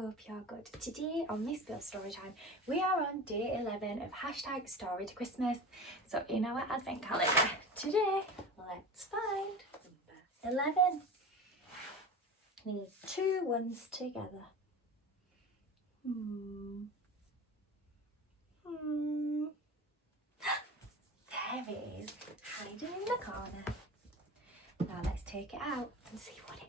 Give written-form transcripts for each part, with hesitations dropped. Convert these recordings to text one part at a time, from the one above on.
hope you're good. Today on Miss Bill Storytime, we are on day 11 of hashtag Story to Christmas. So in our advent calendar, today, let's find number 11. We need 2 ones together. There it is, hiding in the corner. Now let's take it out and see what it is.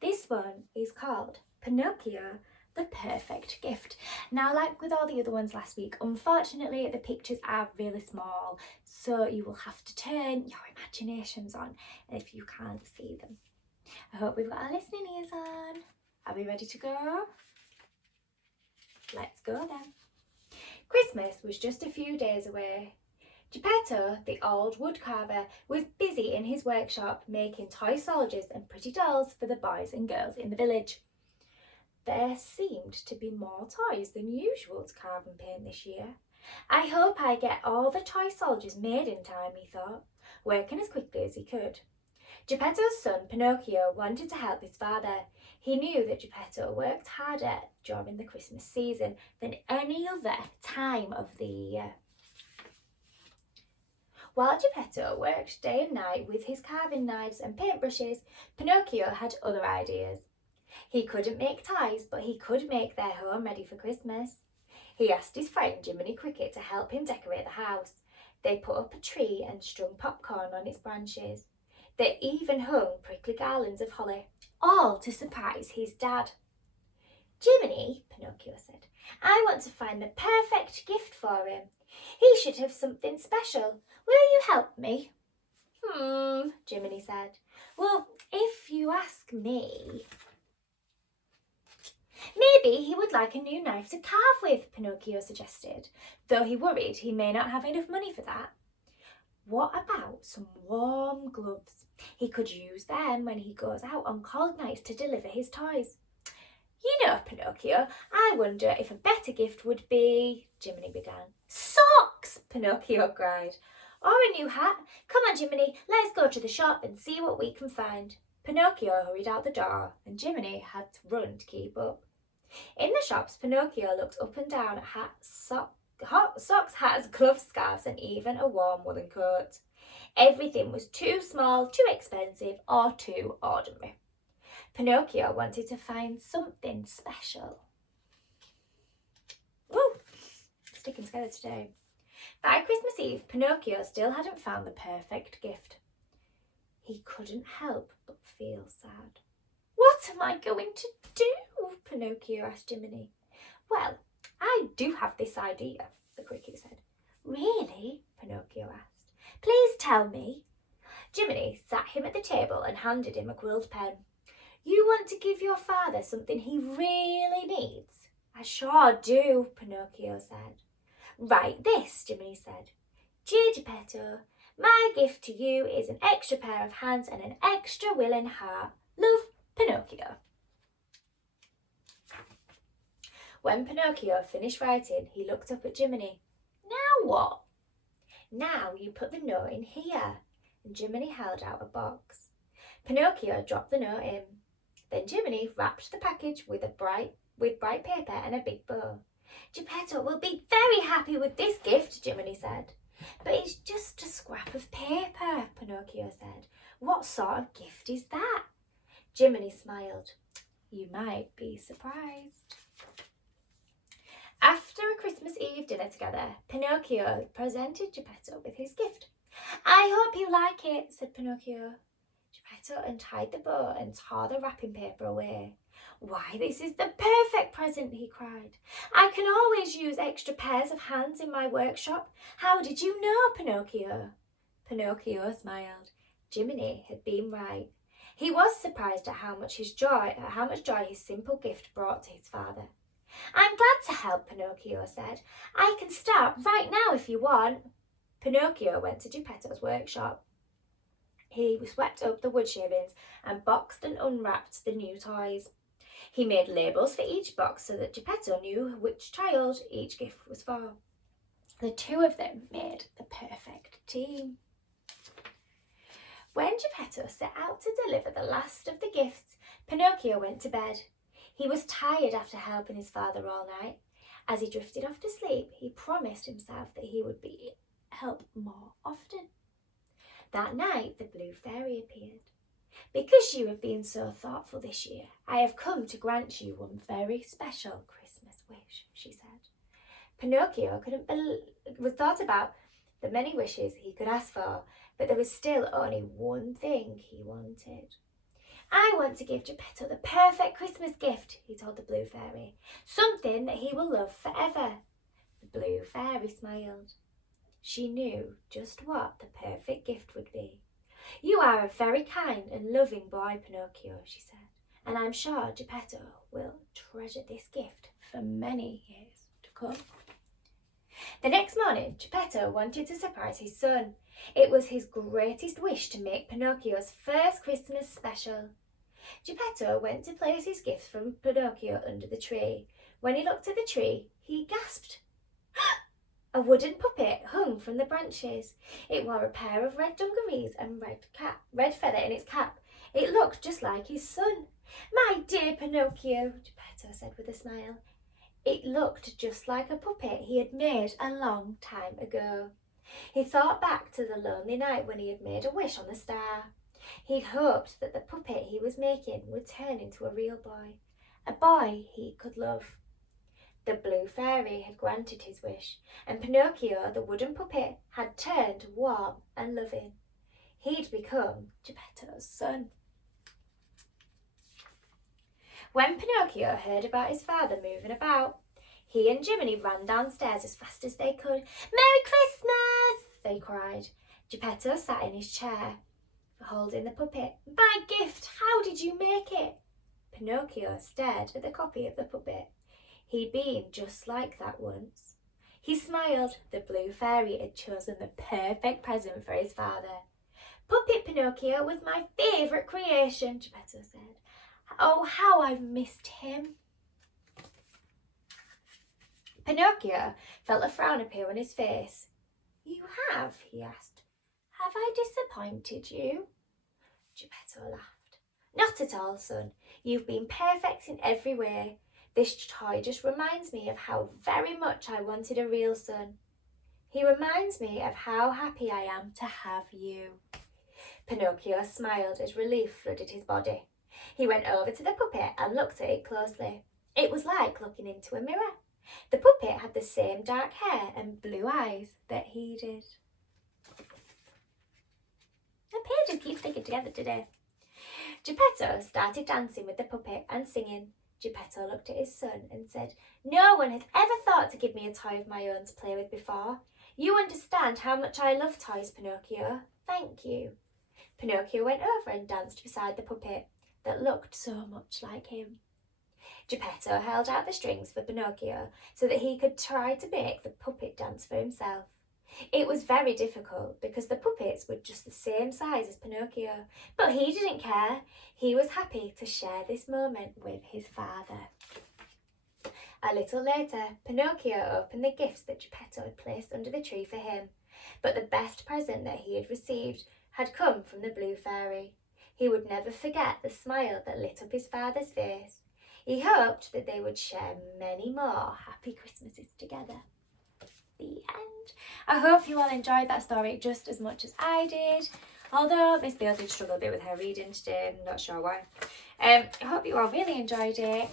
This one is called Pinocchio, the Perfect Gift. Now, like with all the other ones last week, unfortunately the pictures are really small, so you will have to turn your imaginations on if you can't see them. I hope we've got our listening ears on. Are we ready to go? Let's go then. Christmas was just a few days away. Geppetto, the old woodcarver, was busy in his workshop making toy soldiers and pretty dolls for the boys and girls in the village. There seemed to be more toys than usual to carve and paint this year. I hope I get all the toy soldiers made in time, he thought, working as quickly as he could. Geppetto's son Pinocchio wanted to help his father. He knew that Geppetto worked harder during the Christmas season than any other time of the year. While Geppetto worked day and night with his carving knives and paintbrushes, Pinocchio had other ideas. He couldn't make toys, but he could make their home ready for Christmas. He asked his friend Jiminy Cricket to help him decorate the house. They put up a tree and strung popcorn on its branches. They even hung prickly garlands of holly, all to surprise his dad. Jiminy, Pinocchio said, I want to find the perfect gift for him. He should have something special. Will you help me? Jiminy said. Well, if you ask me. Maybe he would like a new knife to carve with, Pinocchio suggested, though he worried he may not have enough money for that. What about some warm gloves? He could use them when he goes out on cold nights to deliver his toys. You know, Pinocchio, I wonder if a better gift would be, Jiminy began. Socks, Pinocchio cried. Or a new hat. Come on, Jiminy, let's go to the shop and see what we can find. Pinocchio hurried out the door, and Jiminy had to run to keep up. In the shops, Pinocchio looked up and down at hats, socks, hats, gloves, scarves, and even a warm woolen coat. Everything was too small, too expensive, or too ordinary. Pinocchio wanted to find something special. Woo! Sticking together today. By Christmas Eve, Pinocchio still hadn't found the perfect gift. He couldn't help but feel sad. What am I going to do? Pinocchio asked Jiminy. Well, I do have this idea, the Cricket said. Really? Pinocchio asked. Please tell me. Jiminy sat him at the table and handed him a quilled pen. You want to give your father something he really needs? I sure do, Pinocchio said. Write this, Jiminy said. Dear Geppetto, my gift to you is an extra pair of hands and an extra willing heart. Love, Pinocchio. When Pinocchio finished writing, he looked up at Jiminy. Now what? Now you put the note in here. And Jiminy held out a box. Pinocchio dropped the note in. Then Jiminy wrapped the package with bright paper and a big bow. Geppetto will be very happy with this gift, Jiminy said. But it's just a scrap of paper, Pinocchio said. What sort of gift is that? Jiminy smiled. You might be surprised. After a Christmas Eve dinner together, Pinocchio presented Geppetto with his gift. I hope you like it, said Pinocchio. Geppetto untied the bow and tore the wrapping paper away. Why, this is the perfect present, he cried. I can always use extra pairs of hands in my workshop. How did you know, Pinocchio? Pinocchio smiled. Jiminy had been right. He was surprised at how much joy his simple gift brought to his father. I'm glad to help, Pinocchio said. I can start right now if you want. Pinocchio went to Geppetto's workshop. He swept up the wood shavings and boxed and unwrapped the new toys. He made labels for each box so that Geppetto knew which child each gift was for. The two of them made the perfect team. When Geppetto set out to deliver the last of the gifts, Pinocchio went to bed. He was tired after helping his father all night. As he drifted off to sleep, he promised himself that he would help more often. That night, the Blue Fairy appeared. "Because you have been so thoughtful this year, I have come to grant you one very special Christmas wish," she said. Pinocchio was thought about the many wishes he could ask for, but there was still only one thing he wanted. "I want to give Geppetto the perfect Christmas gift," he told the Blue Fairy. "Something that he will love forever." The Blue Fairy smiled. She knew just what the perfect gift would be. "You are a very kind and loving boy, Pinocchio," she said, "and I'm sure Geppetto will treasure this gift for many years to come." The next morning, Geppetto wanted to surprise his son. It was his greatest wish to make Pinocchio's first Christmas special. Geppetto went to place his gifts from Pinocchio under the tree. When he looked at the tree, he gasped. A wooden puppet hung from the branches. It wore a pair of red dungarees and red feather in its cap. It looked just like his son. "My dear Pinocchio," Geppetto said with a smile. It looked just like a puppet he had made a long time ago. He thought back to the lonely night when he had made a wish on the star. He'd hoped that the puppet he was making would turn into a real boy, a boy he could love. The Blue Fairy had granted his wish, and Pinocchio, the wooden puppet, had turned warm and loving. He'd become Geppetto's son. When Pinocchio heard about his father moving about, he and Jiminy ran downstairs as fast as they could. "Merry Christmas!" they cried. Geppetto sat in his chair, holding the puppet. "My gift! How did you make it?" Pinocchio stared at the copy of the puppet. He'd been just like that once. He smiled. The Blue Fairy had chosen the perfect present for his father. "Puppet Pinocchio was my favourite creation," Geppetto said. "Oh, how I've missed him." Pinocchio felt a frown appear on his face. "You have?" he asked. "Have I disappointed you?" Geppetto laughed. "Not at all, son. You've been perfect in every way. This toy just reminds me of how very much I wanted a real son. He reminds me of how happy I am to have you." Pinocchio smiled as relief flooded his body. He went over to the puppet and looked at it closely. It was like looking into a mirror. The puppet had the same dark hair and blue eyes that he did. The pages keep sticking together today. Geppetto started dancing with the puppet and singing. Geppetto looked at his son and said, "No one has ever thought to give me a toy of my own to play with before. You understand how much I love toys, Pinocchio. Thank you." Pinocchio went over and danced beside the puppet that looked so much like him. Geppetto held out the strings for Pinocchio so that he could try to make the puppet dance for himself. It was very difficult because the puppets were just the same size as Pinocchio, but he didn't care. He was happy to share this moment with his father. A little later, Pinocchio opened the gifts that Geppetto had placed under the tree for him, but the best present that he had received had come from the Blue Fairy. He would never forget the smile that lit up his father's face. He hoped that they would share many more happy Christmases together. The end. I hope you all enjoyed that story just as much as I did. Although Miss Beale did struggle a bit with her reading today, I'm not sure why. I hope you all really enjoyed it.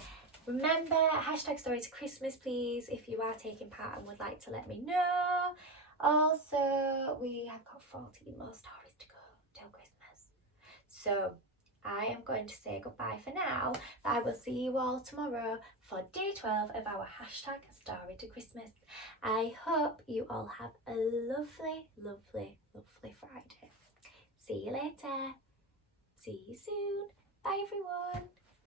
Remember, #StoryToChristmas, please, if you are taking part and would like to let me know. Also, we have got 14 more stories to go till Christmas. So, I am going to say goodbye for now, but I will see you all tomorrow for day 12 of our #StoryToChristmas. I hope you all have a lovely, lovely, lovely Friday. See you later. See you soon. Bye everyone.